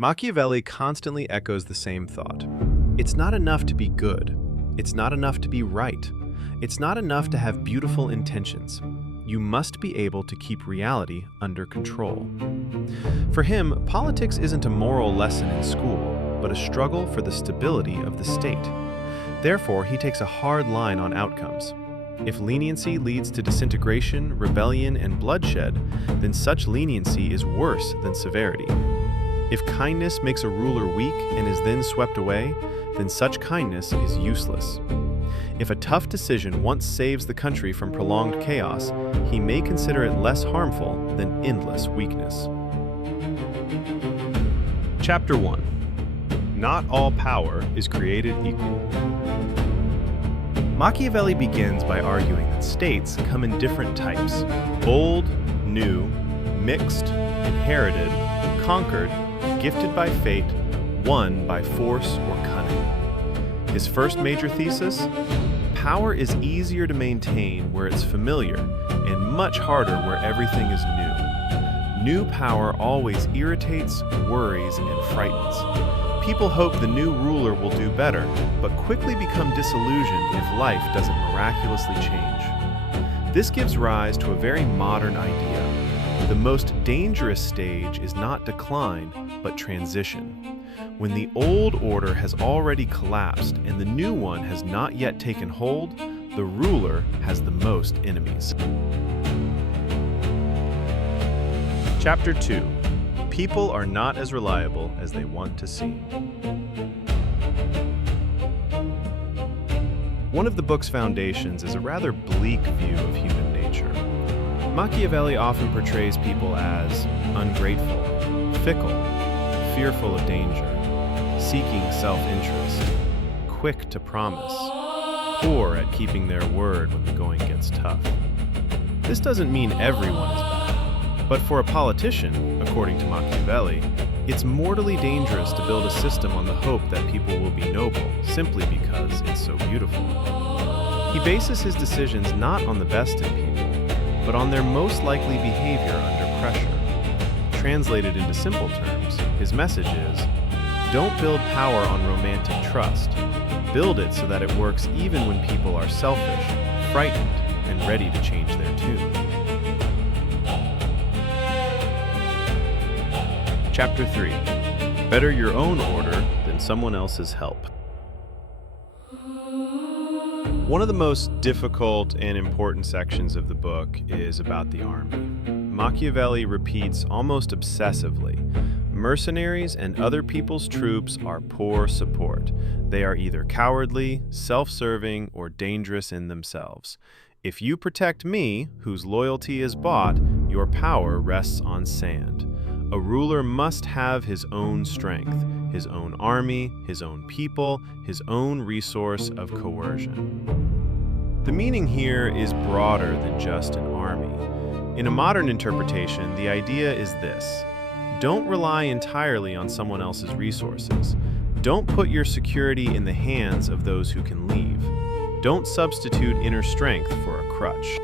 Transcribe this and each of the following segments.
Machiavelli constantly echoes the same thought. It's not enough to be good. It's not enough to be right. It's not enough to have beautiful intentions. You must be able to keep reality under control. For him, politics isn't a moral lesson in school, but a struggle for the stability of the state. Therefore, he takes a hard line on outcomes. If leniency leads to disintegration, rebellion, and bloodshed, then such leniency is worse than severity. If kindness makes a ruler weak and is then swept away, then such kindness is useless. If a tough decision once saves the country from prolonged chaos, he may consider it less harmful than endless weakness. Chapter 1. Not all power is created equal. Machiavelli begins by arguing that states come in different types: old, new, mixed, inherited, conquered, gifted by fate, won by force or cunning. His first major thesis: power is easier to maintain where it's familiar and much harder where everything is new. New power always irritates, worries, and frightens. People hope the new ruler will do better, but quickly become disillusioned if life doesn't miraculously change. This gives rise to a very modern idea. The most dangerous stage is not decline, but transition. When the old order has already collapsed and the new one has not yet taken hold, the ruler has the most enemies. Chapter 2. People are not as reliable as they want to seem. One of the book's foundations is a rather bleak view of human nature. Machiavelli often portrays people as ungrateful, fickle, fearful of danger, seeking self-interest, quick to promise, poor at keeping their word when the going gets tough. This doesn't mean everyone is bad. But for a politician, according to Machiavelli, it's mortally dangerous to build a system on the hope that people will be noble simply because it's so beautiful. He bases his decisions not on the best in people, but on their most likely behavior under pressure. Translated into simple terms, his message is, don't build power on romantic trust. Build it so that it works even when people are selfish, frightened, and ready to change their tune. Chapter 3. Better your own order than someone else's help. One of the most difficult and important sections of the book is about the army. Machiavelli repeats almost obsessively, mercenaries and other people's troops are poor support. They are either cowardly, self-serving, or dangerous in themselves. If you protect me, whose loyalty is bought, your power rests on sand. A ruler must have his own strength, his own army, his own people, his own resource of coercion. The meaning here is broader than just an army. In a modern interpretation, the idea is this: don't rely entirely on someone else's resources. Don't put your security in the hands of those who can leave. Don't substitute inner strength for a crutch.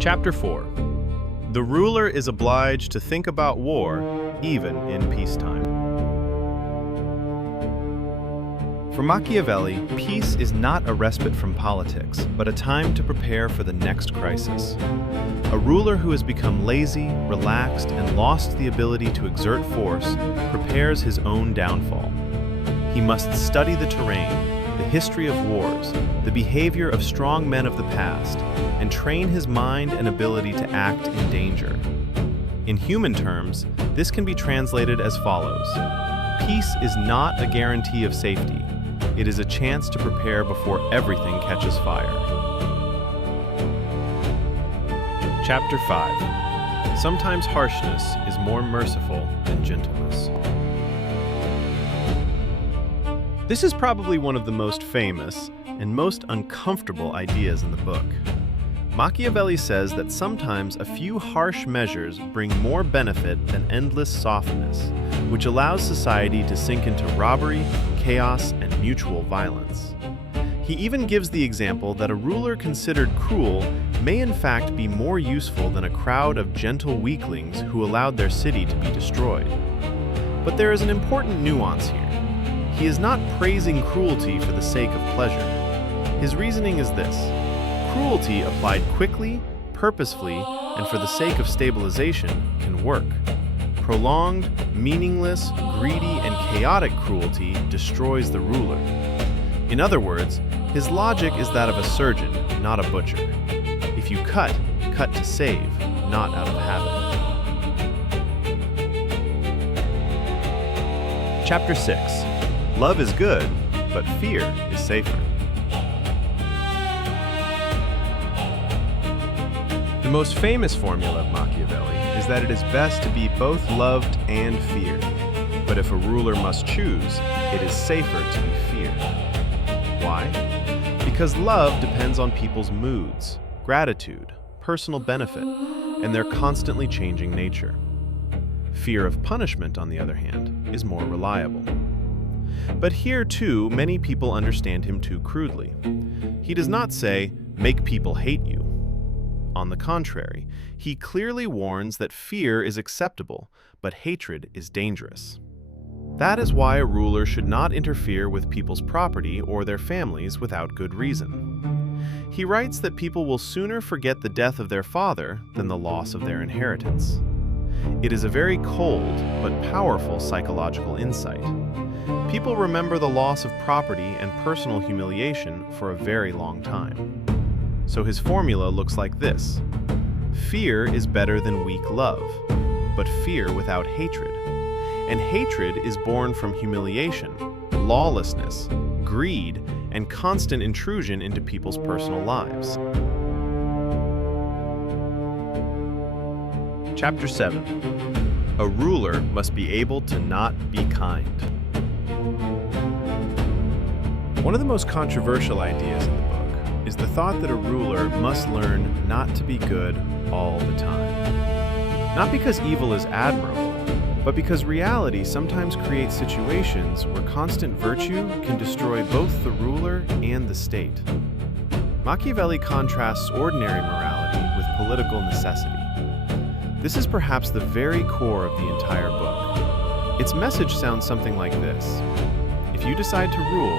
Chapter 4. The ruler is obliged to think about war, even in peacetime. For Machiavelli, peace is not a respite from politics, but a time to prepare for the next crisis. A ruler who has become lazy, relaxed, and lost the ability to exert force prepares his own downfall. He must study the terrain, the history of wars, the behavior of strong men of the past, and train his mind and ability to act in danger. In human terms, this can be translated as follows: peace is not a guarantee of safety. It is a chance to prepare before everything catches fire. Chapter 5. Sometimes harshness is more merciful than gentleness. This is probably one of the most famous and most uncomfortable ideas in the book. Machiavelli says that sometimes a few harsh measures bring more benefit than endless softness, which allows society to sink into robbery, chaos, and mutual violence. He even gives the example that a ruler considered cruel may in fact be more useful than a crowd of gentle weaklings who allowed their city to be destroyed. But there is an important nuance here. He is not praising cruelty for the sake of pleasure. His reasoning is this: cruelty applied quickly, purposefully, and for the sake of stabilization can work. Prolonged, meaningless, greedy, and chaotic cruelty destroys the ruler. In other words, his logic is that of a surgeon, not a butcher. If you cut, cut to save, not out of habit. Chapter 6. Love is good, but fear is safer. The most famous formula of Machiavelli is that it is best to be both loved and feared. But if a ruler must choose, it is safer to be feared. Why? Because love depends on people's moods, gratitude, personal benefit, and their constantly changing nature. Fear of punishment, on the other hand, is more reliable. But here, too, many people understand him too crudely. He does not say, "Make people hate you." On the contrary, he clearly warns that fear is acceptable, but hatred is dangerous. That is why a ruler should not interfere with people's property or their families without good reason. He writes that people will sooner forget the death of their father than the loss of their inheritance. It is a very cold but powerful psychological insight. People remember the loss of property and personal humiliation for a very long time. So his formula looks like this: fear is better than weak love, but fear without hatred. And hatred is born from humiliation, lawlessness, greed, and constant intrusion into people's personal lives. Chapter 7. A ruler must be able to not be kind. One of the most controversial ideas in the book is the thought that a ruler must learn not to be good all the time. Not because evil is admirable, but because reality sometimes creates situations where constant virtue can destroy both the ruler and the state. Machiavelli contrasts ordinary morality with political necessity. This is perhaps the very core of the entire book. Its message sounds something like this: if you decide to rule,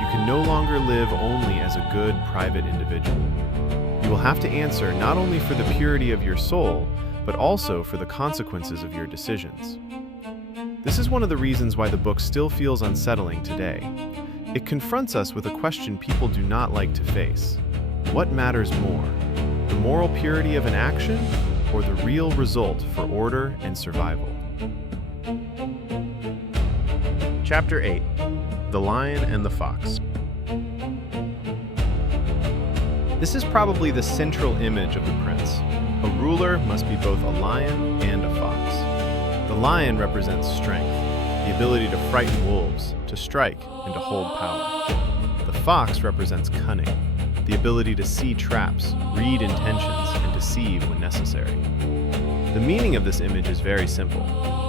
you can no longer live only as a good private individual. You will have to answer not only for the purity of your soul, but also for the consequences of your decisions. This is one of the reasons why the book still feels unsettling today. It confronts us with a question people do not like to face. What matters more, the moral purity of an action or the real result for order and survival? Chapter 8. The Lion and the Fox. This is probably the central image of the prince. A ruler must be both a lion and a fox. The lion represents strength, the ability to frighten wolves, to strike, and to hold power. The fox represents cunning, the ability to see traps, read intentions, and deceive when necessary. The meaning of this image is very simple.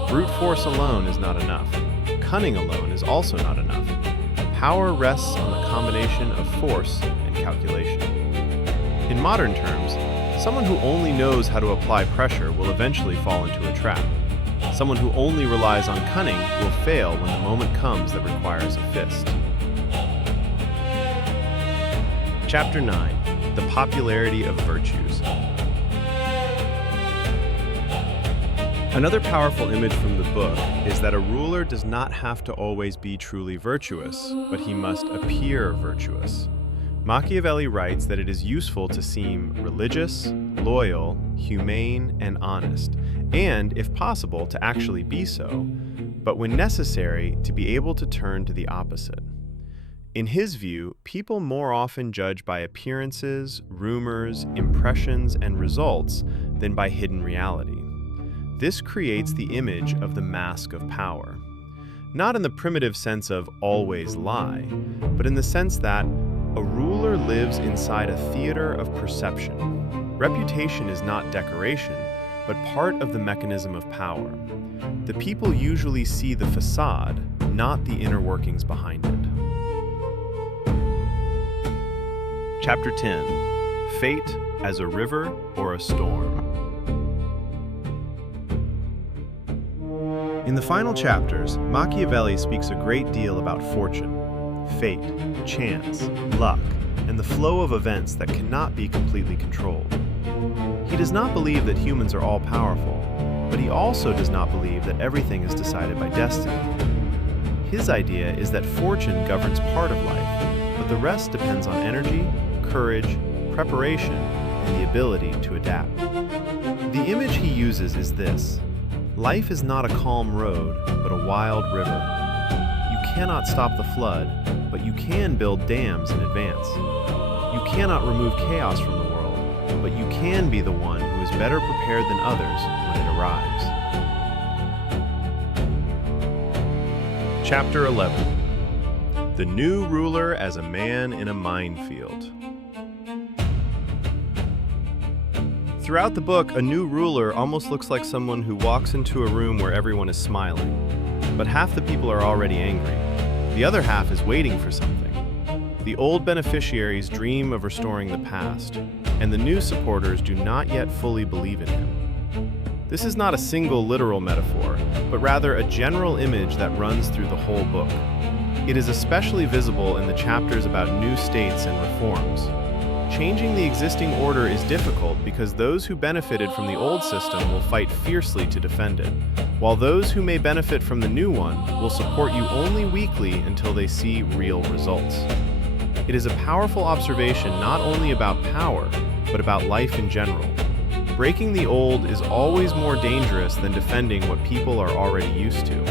Brute force alone is not enough. Cunning alone is also not enough. Power rests on the combination of force and calculation. In modern terms, someone who only knows how to apply pressure will eventually fall into a trap. Someone who only relies on cunning will fail when the moment comes that requires a fist. Chapter 9. The Popularity of Virtues. Another powerful image from the book is that a ruler does not have to always be truly virtuous, but he must appear virtuous. Machiavelli writes that it is useful to seem religious, loyal, humane, and honest, and, if possible, to actually be so, but when necessary, to be able to turn to the opposite. In his view, people more often judge by appearances, rumors, impressions, and results than by hidden reality. This creates the image of the mask of power. Not in the primitive sense of always lie, but in the sense that a ruler lives inside a theater of perception. Reputation is not decoration, but part of the mechanism of power. The people usually see the facade, not the inner workings behind it. Chapter 10. Fate as a River or a Storm. In the final chapters, Machiavelli speaks a great deal about fortune, fate, chance, luck, and the flow of events that cannot be completely controlled. He does not believe that humans are all-powerful, but he also does not believe that everything is decided by destiny. His idea is that fortune governs part of life, but the rest depends on energy, courage, preparation, and the ability to adapt. The image he uses is this: life is not a calm road, but a wild river. You cannot stop the flood, but you can build dams in advance. You cannot remove chaos from the world, but you can be the one who is better prepared than others when it arrives. Chapter 11. The New Ruler as a Man in a Minefield. Throughout the book, a new ruler almost looks like someone who walks into a room where everyone is smiling, but half the people are already angry. The other half is waiting for something. The old beneficiaries dream of restoring the past, and the new supporters do not yet fully believe in him. This is not a single literal metaphor, but rather a general image that runs through the whole book. It is especially visible in the chapters about new states and reforms. Changing the existing order is difficult because those who benefited from the old system will fight fiercely to defend it, while those who may benefit from the new one will support you only weakly until they see real results. It is a powerful observation not only about power, but about life in general. Breaking the old is always more dangerous than defending what people are already used to.